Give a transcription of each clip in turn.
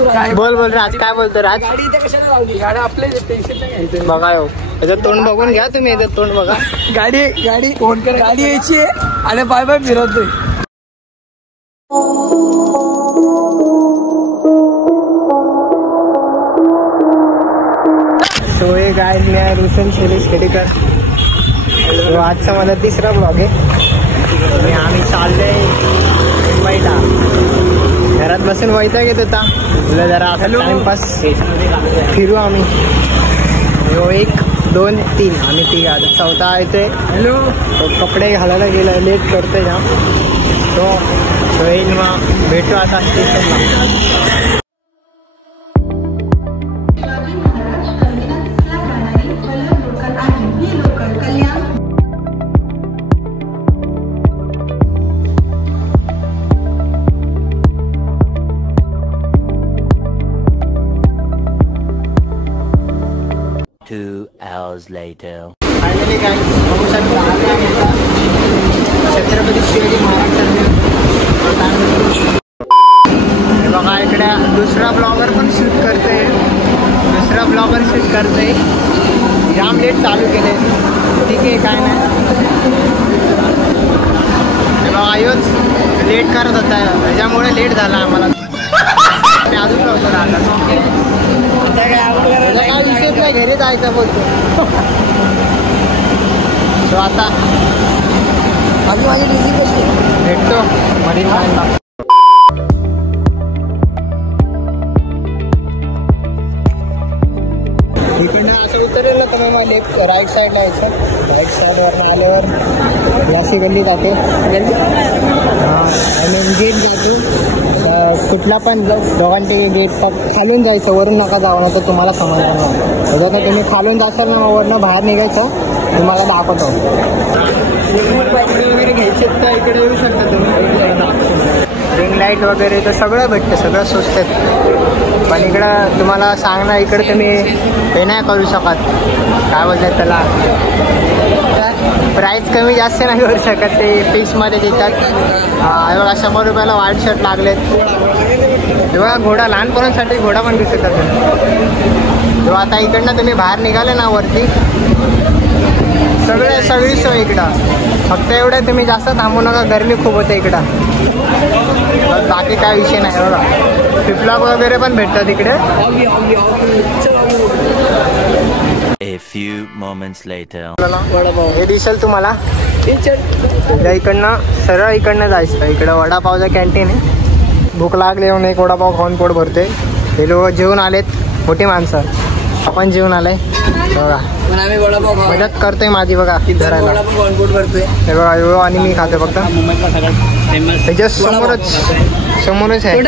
बोल बोल राज, काय बोलतो राज? गाडी इथे कशाला लावली? गाडी आपल्या टेन्शन नाही घ्यायचं. बघा हो, याचं तोंड बघून घ्या तुम्ही, याचं तोंड बघा. गाडी फोन कर, गाडी यायची आहे आणि बाय बाय फिरवतोय. सो हे गाय मी आहे रुशन शिरीष खेडेकर. आजचा मला 3रा ब्लॉग आहे आणि आम्ही चाललोय मुंबईला. घरात बसून वैताग येत होता, तुला जरा असं टाइमपास फिरू आम्ही. 1 2 3 आम्ही 3 आता 4था येते. हॅलो, कपडे घालायला गेला, लेट करतोय ना तो येईल. मग भेटू आता स्टेशनला. फायनली काय बघू शकता, छत्रपती शिवाजी महाराज. बघा इकडे दुसरा ब्लॉगर पण शूट करतोय, दुसरा ब्लॉगर शूट करतोय. जाम लेट चालू केले, ठीक आहे काय नाही. बघा योच लेट करत होता, त्याच्यामुळे लेट झाला आम्हाला. मी अजून लवकर आला. काय विषय नाही, घरी जायचं बोलतो. सो आता आम्ही माझी डिझी कशी भेटतो मरीन लाईनला. इकडनं असं उतरलेलं तर मग लेफ्ट राईट साईडला यायचं. राईट साईडवरनं आल्यावर याशी गल्ली जाते आणि गेट जातो. कुठला पण दोघांचे गेट खालून जायचं, वरून नका जावं, ना तर तुम्हाला समजणार नाही. जर तुम्ही खालून जासाल ना, वरनं बाहेर निघायचं. तुम्हाला दाखवतो. वगैरे घ्यायचे तर इकडे येऊ शकता तुम्ही. रिंग लाईट वगैरे तर सगळं भेटतं, सगळं स्वस्त आहे. पण इकडं तुम्हाला सांगणार, इकडे तुम्ही हे नाही करू शकत, काय बोलतात त्याला, प्राईस कमी जास्त नाही करू शकत. ते फिक्समध्ये देतात. बघा 100 रुपयाला व्हाईट शर्ट लागलेत. तेव्हा घोडा, लहानपणासाठी घोडा पण दिसत तेव्हा. आता इकडनं तुम्ही बाहेर निघाले ना वरती, सगळी सोय इकडं. फक्त एवढं तुम्ही जास्त थांबू नका, गरमी खूप होते इकडं. बाकी काय विषय नाही. बघा फ्लिपफ्लॉप वगैरे पण भेटतात इकडे. A few moments later. हे दिसेल तुम्हाला. इकडनं सरळ इकडनं जायचं. इकडं वडापावचं कॅन्टीन आहे. भूक लागली म्हणून एक वडापाव खाऊन पोट भरते. हे लोक जेवून आलेत, मोठी माणसं. आपण जेवून आलंय. बघा मदत करतोय माझी, बघा करायला. हे बघा एवढं आणि मी खातो फक्त. समोरच आहे.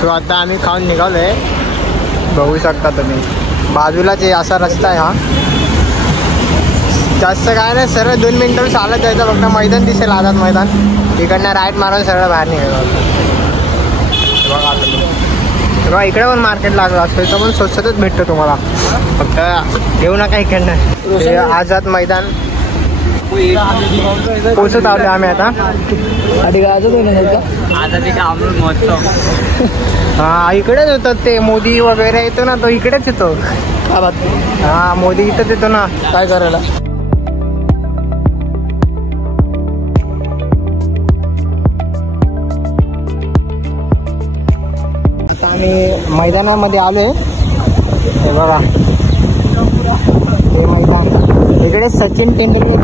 सो आता आम्ही खाऊन निघालोय, बघू शकता तुम्ही. बाजूलाच असा रस्ता आहे हा. जास्त काय नाही, सरळ 2 मिनिटं चालत जायचं. फक्त मैदान दिसेल, आझाद मैदान. इकडनं राईट मारून सरळ बाहेर निघालो. बघा बघा इकडे पण मार्केट लागलं असतं, इथं पण स्वच्छतच भेटतं तुम्हाला. फक्त घेऊ नका इकडनं. आझाद मैदान पोचत आलो आम्ही आता. हा इकडेच होतं ते मोदी वगैरे येतो ना, तो इकडेच येतो. हा मोदी इथंच येतो ना, काय करायला. आता आम्ही मैदानामध्ये आलोय. हे बघा हे मैदान. इकडे सचिन तेंडुलकर,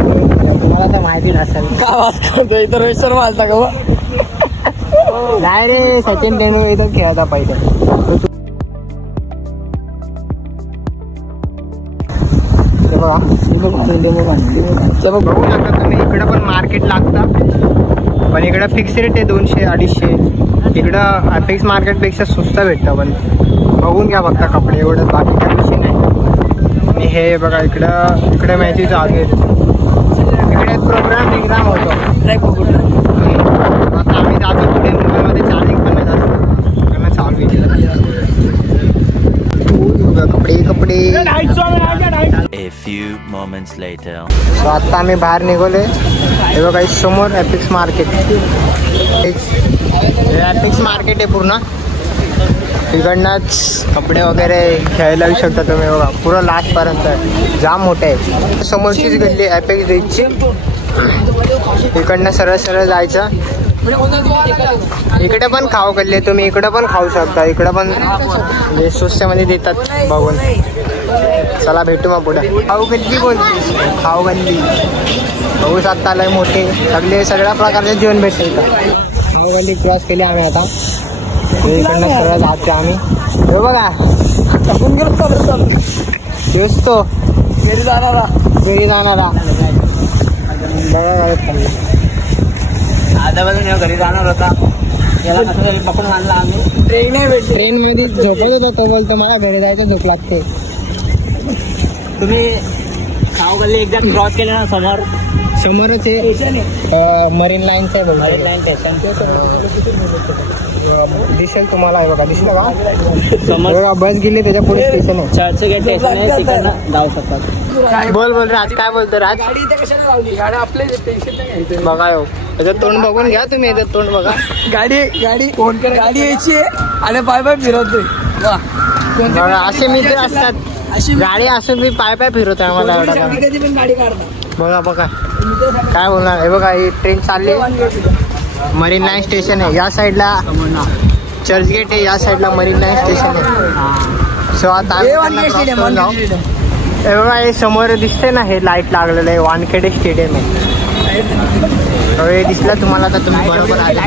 तुम्हाला तर माहिती नसेल. काय वाद करतो इथं, रोहित शर्मा आलता का? नाही रे, सचिन तेंडुलकर इथं खेळायचा पहिले. बघू शकता तुम्ही, इकडं पण मार्केट लागतं. पण इकडं फिक्स रेट आहे 200-250. इकडं फिक्स मार्केटपेक्षा स्वस्त भेटतं. पण बघून घ्या फक्त कपडे, एवढं बाकी काय विषय नाही. आणि हे बघा इकडे मॅचेस चालू आहेत. इकडे प्रोग्राम होतो. आता आम्ही जातो पुढे मुंबईमध्ये, चार्जिंग पण चालू आहे. कपडे A few moments later. So आता आम्ही बाहेर निघालोय. हे बघा समोर ॲपिक्स मार्केट. ॲपिक्स मार्केट आहे पूर्ण. तिकडनंच कपडे वगैरे घ्यायला येऊ शकता तुम्ही बघा. पुरं लास्टपर्यंत जाम मोठे आहे. समोरचीच गल्ली ॲपेक्स बीचची. इकडनं सरळ सरळ जायचं. इकडे पण खाऊ गल्ली आहे, तुम्ही इकडे पण खाऊ शकता. इकडे पण म्हणजे स्वस्तामध्ये देतात बघून. चला भेटू मग पुढे. खाऊ गल्ली बोलते, खाऊ गल्ली बघू शकता. लय मोठे सगळ्या प्रकारचे जेवण भेटते इथं. खाऊ गल्ली क्रॉस केली आम्ही आता. इकडनं सरळ जाते आम्ही. हे बघा तेच तो घरी जाणारा आधापासून घरी जाणार होता. याला कसं तरी पकडून आणला आम्ही. ट्रेन मध्ये झोपत होता तो. बोलतो मला घरी जायचं, झोप लागते. तुम्ही खाऊ गल्ली एकदा क्रॉस केले ना समोरच मरीन लाईनचं आहे. मरीन लाईन स्टेशन दिसेल तुम्हाला. आहे बघा, दिसलं का? बस गेली त्याच्या पुढे स्टेशन आहे. चर्चगेट स्टेशन आहे, तिकडनं जाऊ शकतात. बोल राज, काय बोलतो राज? बघा हो त्याचं तोंड बघून घ्या तुम्ही. याचं तोंड बघा. गाडी फोन कर. गाडी यायची आणि पाय फिरवतोय. बघा असे मित्र असतात. गाडी असं मी पाय फिरवतोय आम्हाला एवढा. बघा बघा काय बोलणार. हे बघा ही ट्रेन चालली. मरीन लाईन स्टेशन आहे या साईडला. चर्चगेट आहे या साईडला. मरीन लाईन स्टेशन आहे. सो आता हे बघा हे समोर दिसते ना, हे लाईट लागलेलं आहे. वानखेडे स्टेडियम आहे. हे दिसलं तुम्हाला तर तुम्ही बरोबर आले.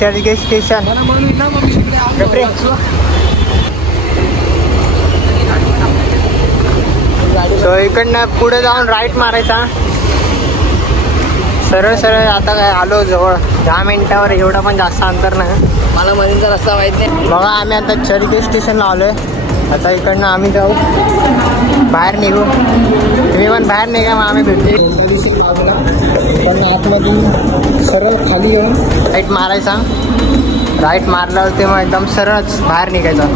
चर्चगेट स्टेशन. सो इकडनं पुढे जाऊन राईट मारायचा. सरळ सरळ आता काय आलो जवळ. 10 मिनिटावर. एवढा पण जास्त अंतर नाही. मला मरीनचा रस्ता माहित नाही. बघा आम्ही आता चर्चगेट स्टेशनला आलोय. आता इकडनं आम्ही जाऊ, बाहेर निघू. तुम्ही पण बाहेर निघा, मग आम्ही भेटू. पण आतमधून सरळ खाली येऊन राईट मारायचा. राईट मारल्यावरती मग एकदम सरळच बाहेर निघायचं.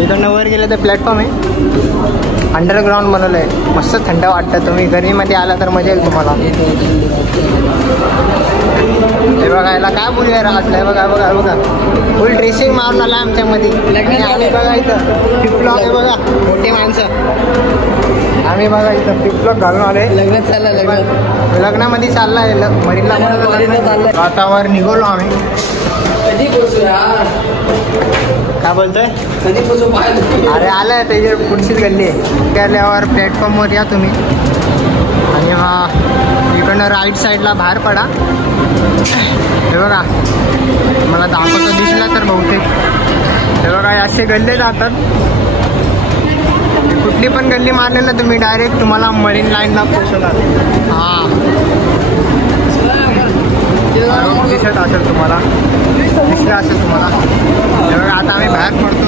इकडनं वर गेलं तर प्लॅटफॉर्म आहे. अंडरग्राऊंड बनवलं आहे. मस्त थंड वाटतं. तुम्ही गरमीमध्ये आला तर मजा येईल तुम्हाला. हे बघा याला काय बोलूया राहत नाही. बघा बघा बघा फुल ड्रेसिंग मारून आला आमच्यामध्ये. आम्ही बघा इथं फ्लिपफ्लॉप आहे. बघा मोठी माणसं. आम्ही बघा इथं फ्लिपफ्लॉप घालून आले. लग्नात चाललं. लग्नामध्ये चाललाय. मरीनला चाललंय. वातावर निघालो आम्ही. कधी पोहोचू यार? काय बोलतोय? कधी पोहोचू? अरे आलाय त्याच्या पुढचीच गल्ली आहे. त्याल्यावर प्लॅटफॉर्मवर या तुम्ही. आणि हा इकडनं राईट साईडला बाहेर पडा. हे बघा मला दाखवतो दिसला तर बहुतेक. हे बघा असे गल्ले जातात. कुठली पण गल्ली मारले ना तुम्ही डायरेक्ट तुम्हाला मरीन लाईनला पोहोचवणार. हा दिसत असेल तुम्हाला. दिसलं असेल तुम्हाला. हे बघा आता आम्ही बाहेर पडतो.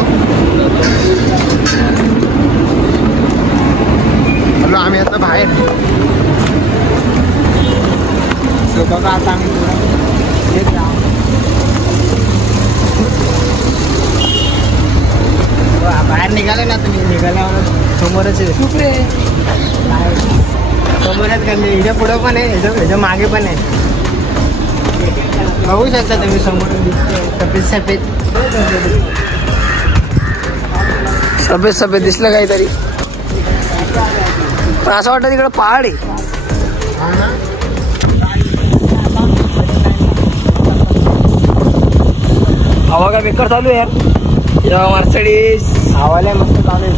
हॅलो आम्ही आता बाहेर. सो बघा आता आम्ही बाहेर निघाले ना तुम्ही. निघाल्यावर समोरच आहे. समोरच गल्ली. ह्याच्या पुढं पण आहे, ह्याच्या मागे पण आहे. बघू शकता तुम्ही समोर सफेद सफेद सफेद दिसलं काहीतरी. पण असं वाटतं तिकडं पहाड आहे. हवा काय बेकार चालू आहे यार. मर्सिडीज हवाला मस्त चालू आहे.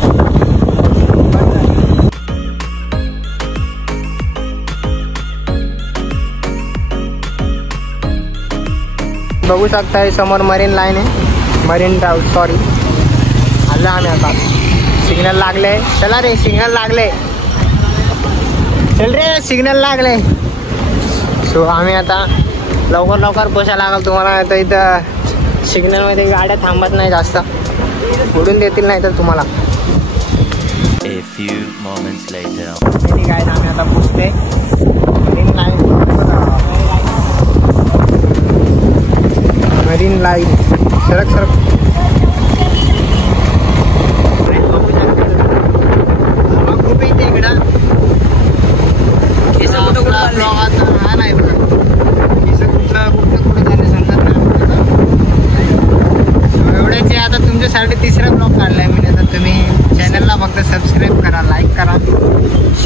बघू शकता समोर मरीन लाईन आहे. Marine drive sorry. आलं आम्ही आता. सिग्नल लागले. चला रे सिग्नल लागले. चल रे सिग्नल लागले. सो आम्ही आता लवकर पोचायला लागल तुम्हाला. आता इथं सिग्नलमध्ये गाड्या थांबत नाही जास्त. उडून देतील नाही तर तुम्हाला. A few moments later. ठीक आहे आम्ही आता पोचते मरीन लाईन. मरीन लाईन सरक खूप येते इकडं.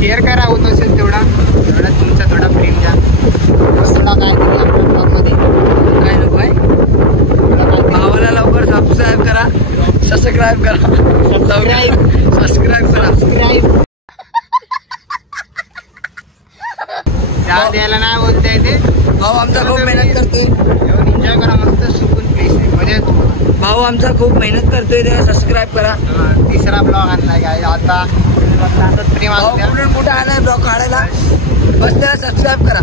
शेअर करा होत असेल तेवढा तुमचा थोडा प्रेम द्या. थोडा काय तरी आपल्या ब्लॉगमध्ये काय नको आहे. भावाला लवकर सबस्क्राईब करा. सबस्क्राईब करा. त्या द्यायला नाही बोलता येते. भाऊ आमचा खूप मेहनत करतोय. येऊन एन्जॉय करा. मस्त सुकून प्लेस आहे म्हणजे भाऊ आमचा खूप मेहनत करतोय. तेव्हा सबस्क्राईब करा. तिसरा ब्लॉग आणलाय काय आता प्रेम कुठे आलाय ब्लॉग काढायला. बस त्याला सबस्क्राईब करा.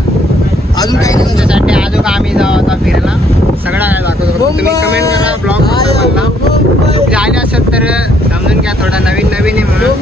अजून काही नाही तुमच्यासाठी अजून आम्ही जाऊ आता फिरायला सगळा दाखवतो. तुम्ही कमेंट करा ब्लॉग चूक झाली असेल तर समजून घ्या. थोडा नवीन आहे म्हणून.